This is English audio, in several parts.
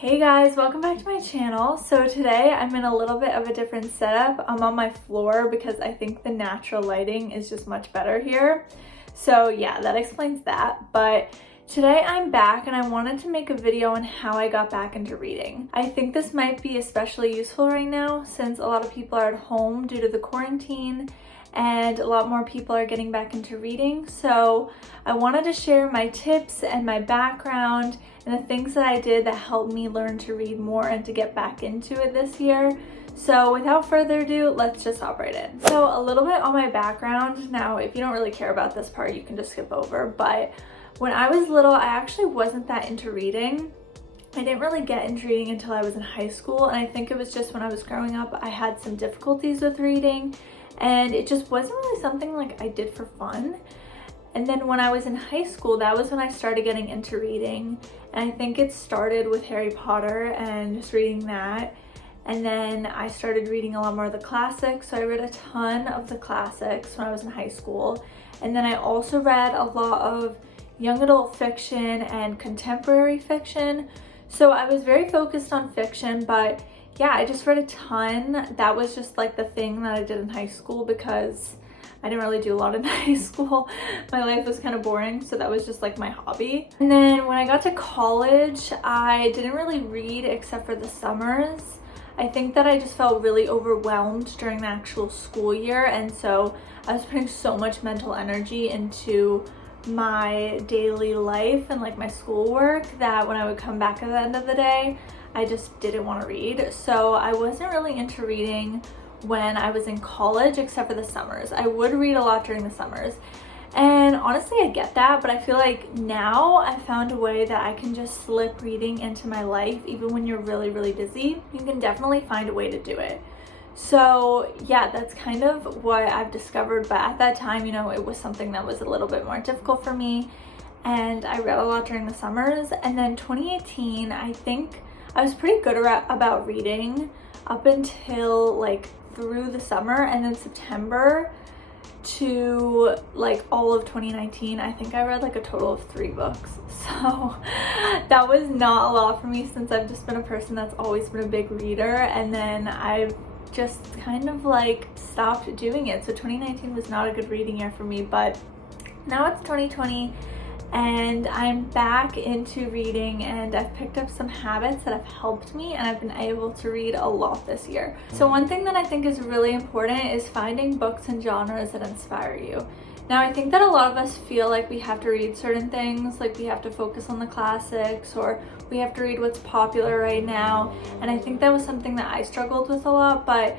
Hey guys, welcome back to my channel. So today I'm in a little bit of a different setup. I'm on my floor because I think the natural lighting is just much better here. So yeah, that explains that. But today I'm back and I wanted to make a video on how I got back into reading. I think this might be especially useful right now since a lot of people are at home due to the quarantine and a lot more people are getting back into reading. So I wanted to share my tips and my background and the things that I did that helped me learn to read more and to get back into it this year. So without further ado, let's just hop right in. So a little bit on my background. Now, if you don't really care about this part, you can just skip over. But when I was little, I actually wasn't that into reading. I didn't really get into reading until I was in high school. And I think it was just when I was growing up, I had some difficulties with reading. And it just wasn't really something like I did for fun. And then when I was in high school, that was when I started getting into reading. And I think it started with Harry Potter and just reading that. And then I started reading a lot more of the classics. So I read a ton of the classics when I was in high school. And then I also read a lot of young adult fiction and contemporary fiction. So I was very focused on fiction, but yeah, I just read a ton. That was just like the thing that I did in high school because I didn't really do a lot in high school. My life was kind of boring, so that was just like my hobby. And then when I got to college, I didn't really read except for the summers. I think that I just felt really overwhelmed during the actual school year, and so I was putting so much mental energy into my daily life and like my schoolwork that when I would come back at the end of the day, I just didn't want to read. So I wasn't really into reading when I was in college except for the summers. I would read a lot during the summers. And honestly, I get that, but I feel like now I found a way that I can just slip reading into my life even when you're really, really busy. You can definitely find a way to do it. So yeah, that's kind of what I've discovered, but at that time, you know, it was something that was a little bit more difficult for me, and I read a lot during the summers. And then 2018, I think I was pretty good about reading up until like through the summer, and then September to like all of 2019, I think I read like a total of 3 books. So that was not a lot for me since I've just been a person that's always been a big reader, and then I've just kind of like stopped doing it. So 2019 was not a good reading year for me, but now it's 2020 and I'm back into reading, and I've picked up some habits that have helped me, and I've been able to read a lot this year. So one thing that I think is really important is finding books and genres that inspire you. Now, I think that a lot of us feel like we have to read certain things, like we have to focus on the classics, or we have to read what's popular right now. And I think that was something that I struggled with a lot, but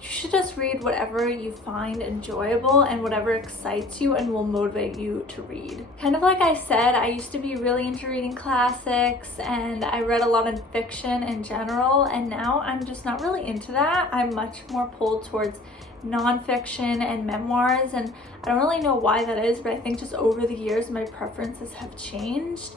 you should just read whatever you find enjoyable and whatever excites you and will motivate you to read. Kind of like I said, I used to be really into reading classics, and I read a lot of fiction in general, and now I'm just not really into that. I'm much more pulled towards nonfiction and memoirs, and I don't really know why that is, but I think just over the years my preferences have changed.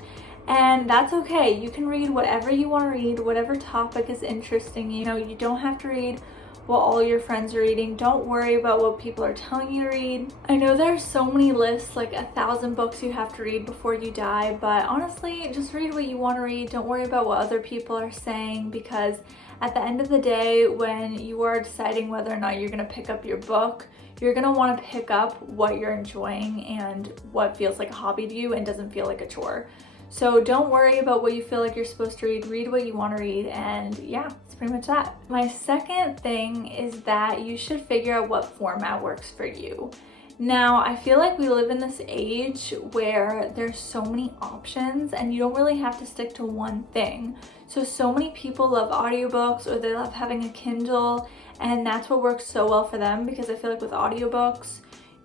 And that's okay. You can read whatever you want to read, whatever topic is interesting. You know, you don't have to read what all your friends are reading. Don't worry about what people are telling you to read. I know there are so many lists, like 1,000 books you have to read before you die, but honestly, just read what you want to read. Don't worry about what other people are saying, because at the end of the day, when you are deciding whether or not you're going to pick up your book, you're going to want to pick up what you're enjoying and what feels like a hobby to you and doesn't feel like a chore. So don't worry about what you feel like you're supposed to read. Read what you want to read, and yeah, that's pretty much that. My second thing is that you should figure out what format works for you. Now, I feel like we live in this age where there's so many options and you don't really have to stick to one thing. So many people love audiobooks, or they love having a Kindle, and that's what works so well for them, because I feel like with audiobooks,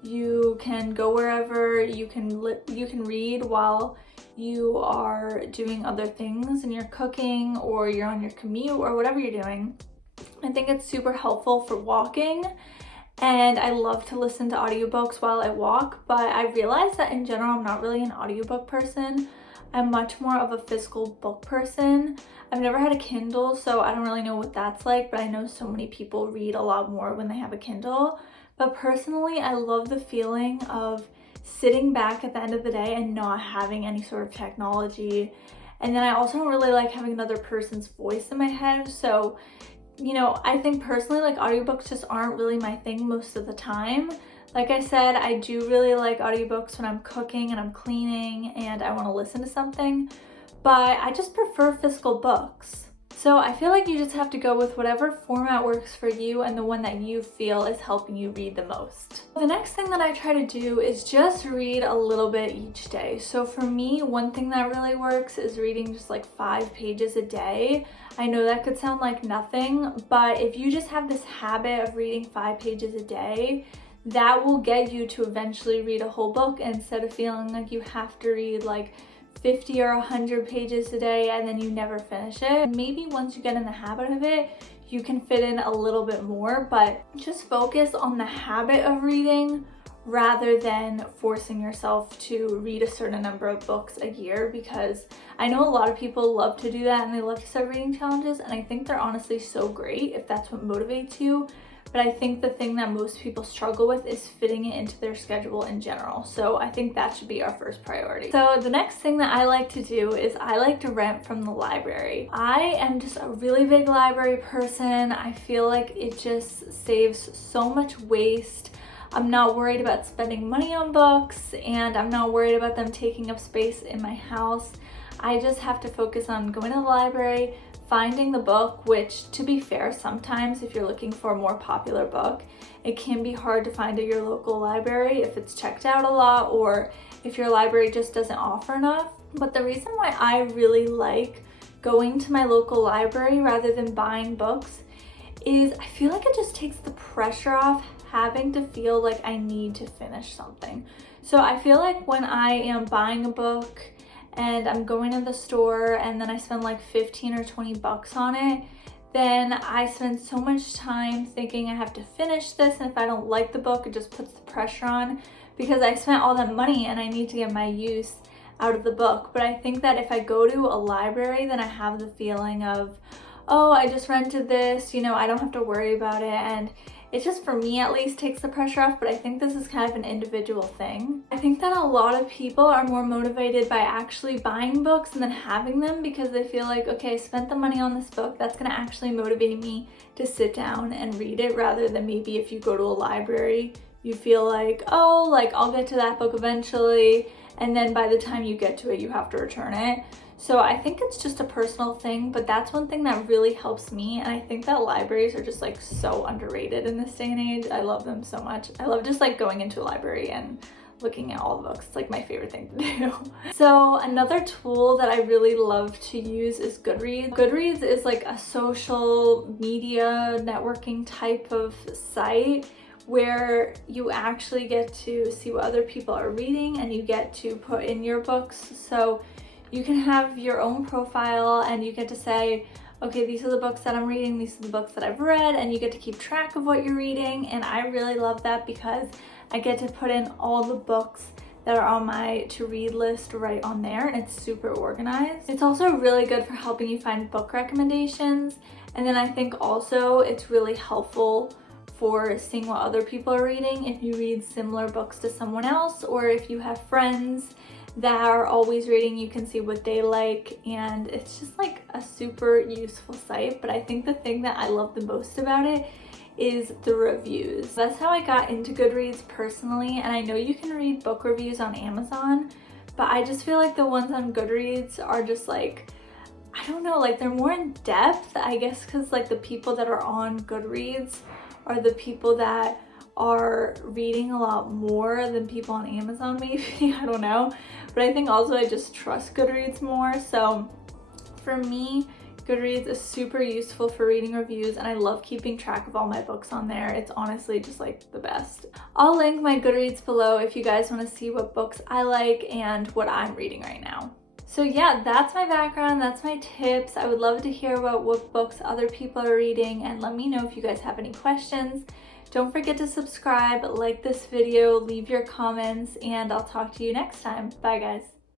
you can go wherever, you can read while you are doing other things, and you're cooking or you're on your commute or whatever you're doing. I think it's super helpful for walking, and I love to listen to audiobooks while I walk, but I realized that in general I'm not really an audiobook person. I'm much more of a physical book person. I've never had a Kindle, so I don't really know what that's like, but I know so many people read a lot more when they have a Kindle. But personally, I love the feeling of sitting back at the end of the day and not having any sort of technology And then I also don't really like having another person's voice in my head. So, you know, I think personally, like, audiobooks just aren't really my thing most of the time. Like I said, I do really like audiobooks when I'm cooking and I'm cleaning and I want to listen to something, but I just prefer physical books. So I feel like you just have to go with whatever format works for you and the one that you feel is helping you read the most. The next thing that I try to do is just read a little bit each day. So for me, one thing that really works is reading just like 5 pages a day. I know that could sound like nothing, but if you just have this habit of reading 5 pages a day, that will get you to eventually read a whole book instead of feeling like you have to read like 50 or 100 pages a day and then you never finish it. Maybe once you get in the habit of it, you can fit in a little bit more, but just focus on the habit of reading rather than forcing yourself to read a certain number of books a year, because I know a lot of people love to do that and they love to set reading challenges, and I think they're honestly so great if that's what motivates you. But I think the thing that most people struggle with is fitting it into their schedule in general. So I think that should be our first priority. So the next thing that I like to do is I like to rent from the library. I am just a really big library person. I feel like it just saves so much waste. I'm not worried about spending money on books, and I'm not worried about them taking up space in my house. I just have to focus on going to the library, finding the book, which, to be fair, sometimes if you're looking for a more popular book, it can be hard to find at your local library if it's checked out a lot or if your library just doesn't offer enough. But the reason why I really like going to my local library rather than buying books is I feel like it just takes the pressure off having to feel like I need to finish something. So I feel like when I am buying a book and I'm going to the store and then I spend like 15 or 20 bucks on it, then I spend so much time thinking I have to finish this, and if I don't like the book, it just puts the pressure on because I spent all that money and I need to get my use out of the book. But I think that if I go to a library, then I have the feeling of, oh, I just rented this, you know, I don't have to worry about it, and it just, for me at least, takes the pressure off. But I think this is kind of an individual thing. I think that a lot of people are more motivated by actually buying books and then having them because they feel like, okay, I spent the money on this book, that's gonna actually motivate me to sit down and read it, rather than maybe if you go to a library, you feel like, oh, like I'll get to that book eventually, and then by the time you get to it, you have to return it. So I think it's just a personal thing, but that's one thing that really helps me. And I think that libraries are just like so underrated in this day and age. I love them so much. I love just like going into a library and looking at all the books. It's like my favorite thing to do. So another tool that I really love to use is Goodreads. Goodreads is like a social media networking type of site where you actually get to see what other people are reading and you get to put in your books. So you can have your own profile and you get to say, okay, these are the books that I'm reading, these are the books that I've read, and you get to keep track of what you're reading. And I really love that because I get to put in all the books that are on my to-read list right on there, and it's super organized. It's also really good for helping you find book recommendations. And then I think also it's really helpful for seeing what other people are reading if you read similar books to someone else, or if you have friends that are always reading, you can see what they like, and it's just like a super useful site. But I think the thing that I love the most about it is the reviews. That's how I got into Goodreads personally, and I know you can read book reviews on Amazon, but I just feel like the ones on Goodreads are just like, I don't know, like they're more in depth, I guess, because like the people that are on Goodreads are the people that are reading a lot more than people on Amazon maybe, I don't know. But I think also I just trust Goodreads more. So for me, Goodreads is super useful for reading reviews, and I love keeping track of all my books on there. It's honestly just like the best. I'll link my Goodreads below if you guys want to see what books I like and what I'm reading right now. So yeah, that's my background, that's my tips. I would love to hear about what books other people are reading, and let me know if you guys have any questions. Don't forget to subscribe, like this video, leave your comments, and I'll talk to you next time. Bye guys.